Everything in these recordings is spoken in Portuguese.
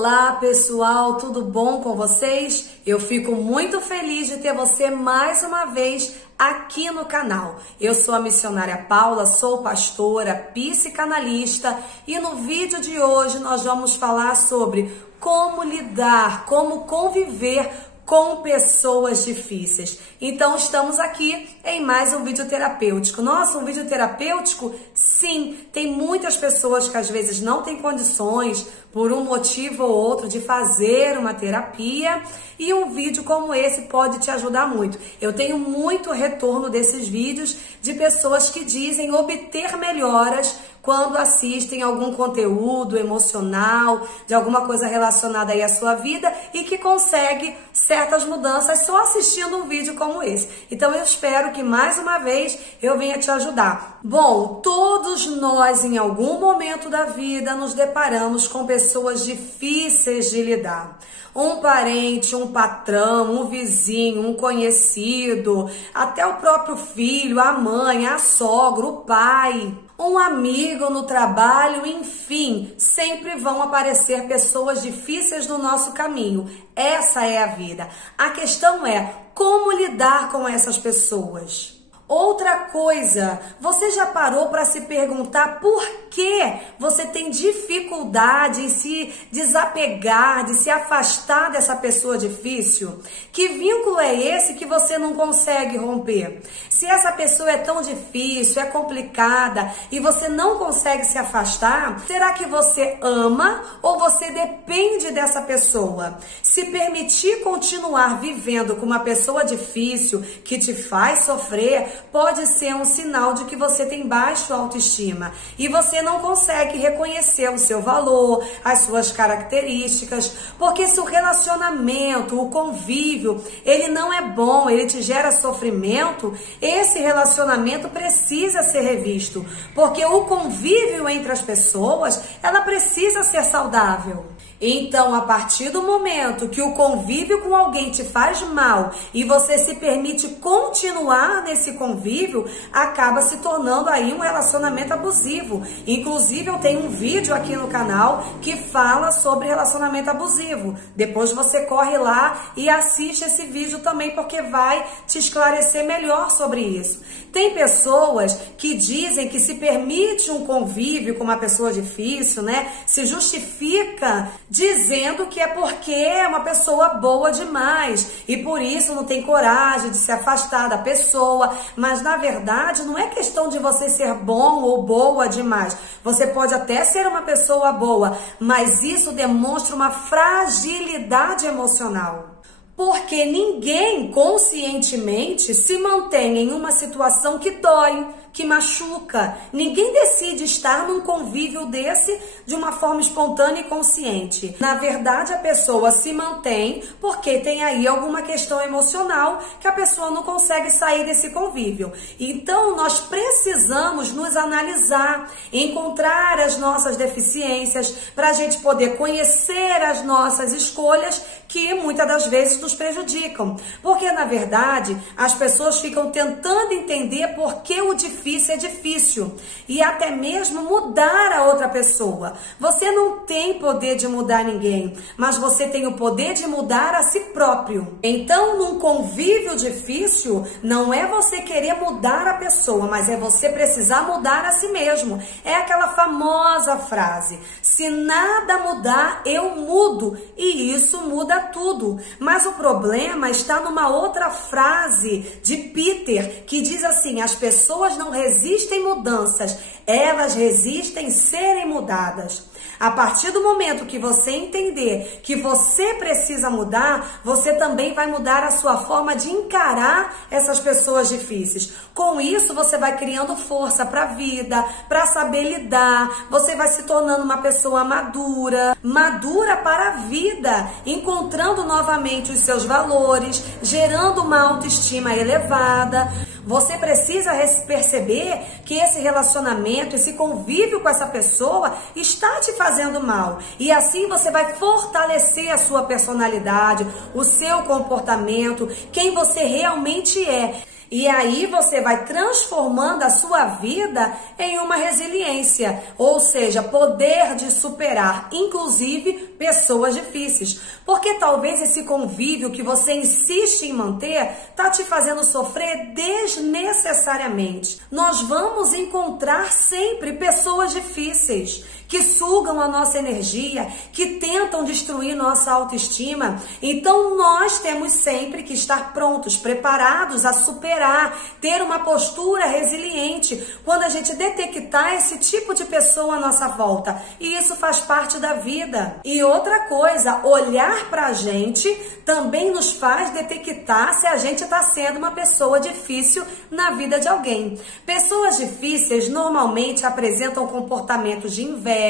Olá pessoal, tudo bom com vocês? Eu fico muito feliz de ter você mais uma vez aqui no canal. Eu sou a missionária Paula, sou pastora, psicanalista e no vídeo de hoje nós vamos falar sobre como lidar, como conviver com pessoas difíceis. Então estamos aqui em mais um vídeo terapêutico. Nossa, um vídeo terapêutico? Sim, tem muitas pessoas que às vezes não têm condições, por um motivo ou outro, de fazer uma terapia, e um vídeo como esse pode te ajudar muito. Eu tenho muito retorno desses vídeos de pessoas que dizem obter melhoras quando assistem algum conteúdo emocional, de alguma coisa relacionada aí à sua vida e que consegue certas mudanças só assistindo um vídeo como esse. Então eu espero que mais uma vez eu venha te ajudar. Bom, todos nós em algum momento da vida nos deparamos com pessoas difíceis de lidar. Um parente, um patrão, um vizinho, um conhecido, até o próprio filho, a mãe, a sogra, o pai, um amigo no trabalho, enfim, sempre vão aparecer pessoas difíceis no nosso caminho. Essa é a vida. A questão é como lidar com essas pessoas. Outra coisa, você já parou para se perguntar por que você tem dificuldade em se desapegar, de se afastar dessa pessoa difícil? Que vínculo é esse que você não consegue romper? Se essa pessoa é tão difícil, é complicada e você não consegue se afastar, será que você ama ou você depende dessa pessoa? Se permitir continuar vivendo com uma pessoa difícil que te faz sofrer, pode ser um sinal de que você tem baixa autoestima e você não consegue reconhecer o seu valor, as suas características, porque se o relacionamento, o convívio, ele não é bom, ele te gera sofrimento, esse relacionamento precisa ser revisto, porque o convívio entre as pessoas, ela precisa ser saudável. Então, a partir do momento que o convívio com alguém te faz mal e você se permite continuar nesse convívio, acaba se tornando aí um relacionamento abusivo. Inclusive, eu tenho um vídeo aqui no canal que fala sobre relacionamento abusivo. Depois você corre lá e assiste esse vídeo também, porque vai te esclarecer melhor sobre isso. Tem pessoas que dizem que se permite um convívio com uma pessoa difícil, né? Se justifica dizendo que é porque é uma pessoa boa demais e por isso não tem coragem de se afastar da pessoa. Mas na verdade não é questão de você ser bom ou boa demais. Você pode até ser uma pessoa boa, mas isso demonstra uma fragilidade emocional. Porque ninguém conscientemente se mantém em uma situação que dói, que machuca. Ninguém decide estar num convívio desse de uma forma espontânea e consciente. Na verdade, a pessoa se mantém porque tem aí alguma questão emocional que a pessoa não consegue sair desse convívio. Então, nós precisamos nos analisar, encontrar as nossas deficiências para a gente poder conhecer as nossas escolhas que muitas das vezes nos prejudicam. Porque, na verdade, as pessoas ficam tentando entender por que o difícil é difícil e até mesmo mudar a outra pessoa. Você não tem poder de mudar ninguém, mas você tem o poder de mudar a si próprio. Então, num convívio difícil, não é você querer mudar a pessoa, mas é você precisar mudar a si mesmo. É aquela famosa frase: se nada mudar, eu mudo, e isso muda tudo. Mas o problema está numa outra frase de Peter, que diz assim: as pessoas não resistem mudanças, elas resistem serem mudadas. A partir do momento que você entender que você precisa mudar, você também vai mudar a sua forma de encarar essas pessoas difíceis. Com isso, você vai criando força para a vida, para saber lidar. Você vai se tornando uma pessoa madura, madura para a vida, encontrando novamente os seus valores, gerando uma autoestima elevada. Você precisa perceber que esse relacionamento, esse convívio com essa pessoa está te fazendo mal. E assim você vai fortalecer a sua personalidade, o seu comportamento, quem você realmente é. E aí você vai transformando a sua vida em uma resiliência, ou seja, poder de superar, inclusive pessoas difíceis. Porque talvez esse convívio que você insiste em manter tá te fazendo sofrer desnecessariamente. Nós vamos encontrar sempre pessoas difíceis que sugam a nossa energia, que tentam destruir nossa autoestima. Então nós temos sempre que estar prontos, preparados a superar, ter uma postura resiliente quando a gente detectar esse tipo de pessoa à nossa volta. E isso faz parte da vida. E outra coisa, olhar pra gente também nos faz detectar se a gente está sendo uma pessoa difícil na vida de alguém. Pessoas difíceis normalmente apresentam comportamentos de inveja,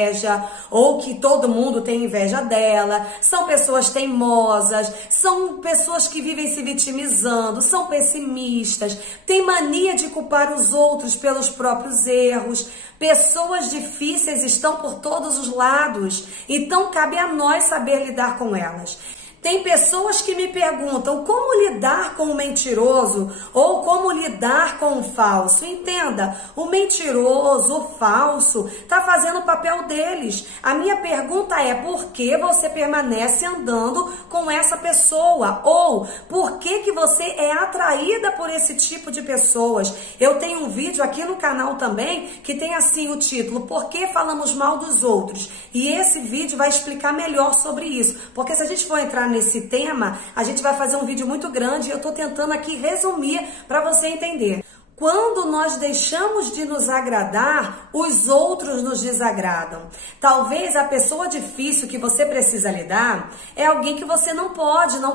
ou que todo mundo tem inveja dela, são pessoas teimosas, são pessoas que vivem se vitimizando, são pessimistas, têm mania de culpar os outros pelos próprios erros. Pessoas difíceis estão por todos os lados, então cabe a nós saber lidar com elas. Tem pessoas que me perguntam como lidar com o mentiroso ou como lidar com o falso. Entenda, o mentiroso, o falso, está fazendo o papel deles. A minha pergunta é: por que você permanece andando com essa pessoa? Ou por que você é atraída por esse tipo de pessoas? Eu tenho um vídeo aqui no canal também que tem assim o título: Por que falamos mal dos outros? E esse vídeo vai explicar melhor sobre isso. Porque se a gente for entrar nesse tema, a gente vai fazer um vídeo muito grande e eu tô tentando aqui resumir para você entender. Quando nós deixamos de nos agradar, os outros nos desagradam. Talvez a pessoa difícil que você precisa lidar é alguém que você não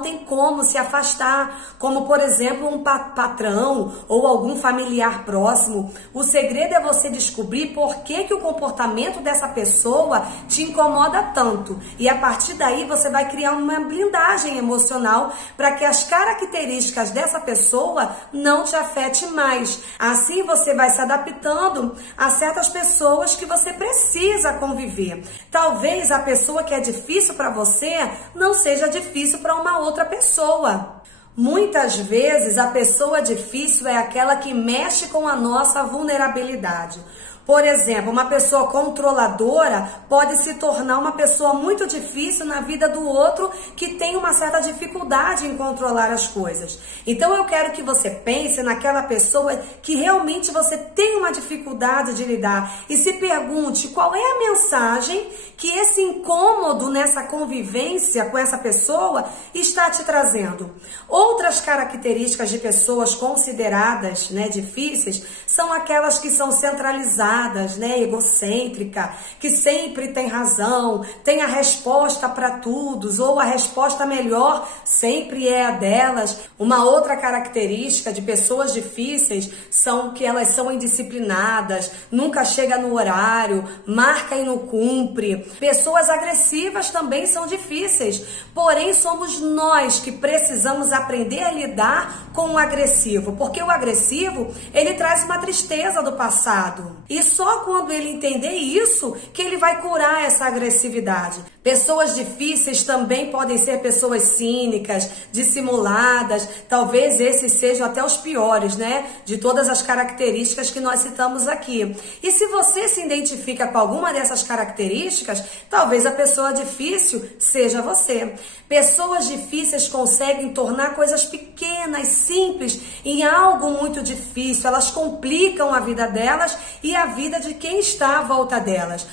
tem como se afastar, como por exemplo um patrão ou algum familiar próximo. O segredo é você descobrir por que o comportamento dessa pessoa te incomoda tanto. E a partir daí você vai criar uma blindagem emocional para que as características dessa pessoa não te afetem mais. Assim você vai se adaptando a certas pessoas que você precisa conviver. Talvez a pessoa que é difícil para você não seja difícil para uma outra pessoa. Muitas vezes a pessoa difícil é aquela que mexe com a nossa vulnerabilidade. Por exemplo, uma pessoa controladora pode se tornar uma pessoa muito difícil na vida do outro que tem uma certa dificuldade em controlar as coisas. Então eu quero que você pense naquela pessoa que realmente você tem uma dificuldade de lidar e se pergunte qual é a mensagem que esse incômodo nessa convivência com essa pessoa está te trazendo. Outras características de pessoas consideradas, difíceis são aquelas que são centralizadas, egocêntrica, que sempre tem razão, tem a resposta para tudo, ou a resposta melhor sempre é a delas. Uma outra característica de pessoas difíceis são que elas são indisciplinadas, nunca chega no horário, marca e não cumpre. Pessoas agressivas também são difíceis, porém somos nós que precisamos aprender a lidar com o agressivo, porque o agressivo, ele traz uma tristeza do passado. E só quando ele entender isso que ele vai curar essa agressividade. Pessoas difíceis também podem ser pessoas cínicas, dissimuladas. Talvez esses sejam até os piores, de todas as características que nós citamos aqui. E se você se identifica com alguma dessas características, talvez a pessoa difícil seja você. Pessoas difíceis conseguem tornar coisas pequenas, simples, em algo muito difícil. Elas complicam a vida delas e a vida de quem está à volta delas.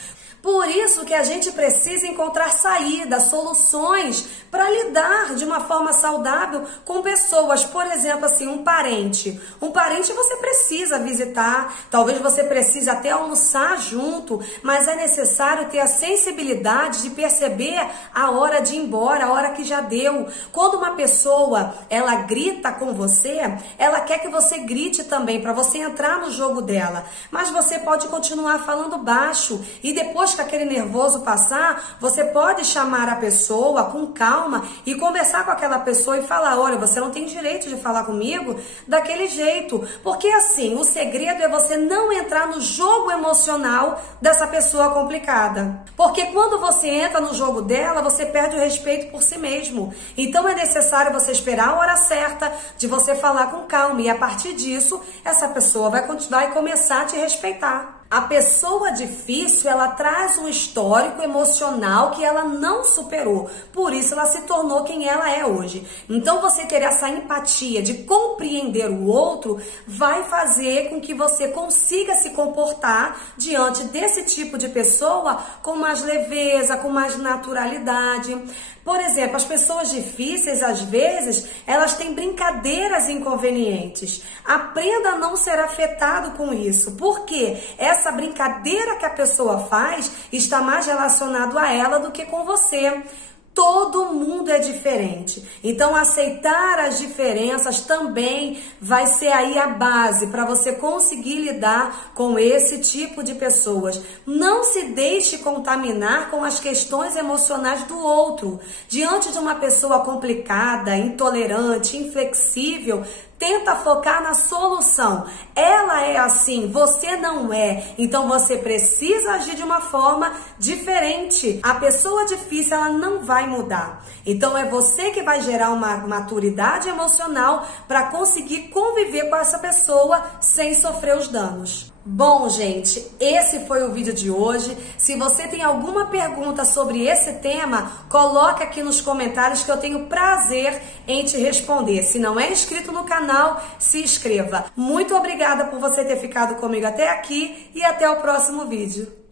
Por isso que a gente precisa encontrar saídas, soluções para lidar de uma forma saudável com pessoas. Por exemplo, assim, um parente. Um parente você precisa visitar, talvez você precise até almoçar junto, mas é necessário ter a sensibilidade de perceber a hora de ir embora, a hora que já deu. Quando uma pessoa, ela grita com você, ela quer que você grite também, para você entrar no jogo dela. Mas você pode continuar falando baixo e depois Depois que aquele nervoso passar, você pode chamar a pessoa com calma e conversar com aquela pessoa e falar: olha, você não tem direito de falar comigo daquele jeito. Porque assim, o segredo é você não entrar no jogo emocional dessa pessoa complicada. Porque quando você entra no jogo dela, você perde o respeito por si mesmo. Então é necessário você esperar a hora certa de você falar com calma. E a partir disso, essa pessoa vai começar a te respeitar. A pessoa difícil, ela traz um histórico emocional que ela não superou. Por isso ela se tornou quem ela é hoje. Então você ter essa empatia de compreender o outro vai fazer com que você consiga se comportar diante desse tipo de pessoa com mais leveza, com mais naturalidade. Por exemplo, as pessoas difíceis, às vezes, elas têm brincadeiras inconvenientes. Aprenda a não ser afetado com isso. Porque essa brincadeira que a pessoa faz está mais relacionado a ela do que com você. Todo mundo é diferente. Então, aceitar as diferenças também vai ser aí a base para você conseguir lidar com esse tipo de pessoas. Não se deixe contaminar com as questões emocionais do outro. Diante de uma pessoa complicada, intolerante, inflexível, tenta focar na solução. Ela é assim, você não é. Então você precisa agir de uma forma diferente. A pessoa difícil, ela não vai mudar. Então é você que vai gerar uma maturidade emocional para conseguir conviver com essa pessoa sem sofrer os danos. Bom, gente, esse foi o vídeo de hoje. Se você tem alguma pergunta sobre esse tema, coloca aqui nos comentários que eu tenho prazer em te responder. Se não é inscrito no canal, se inscreva. Muito obrigada por você ter ficado comigo até aqui e até o próximo vídeo.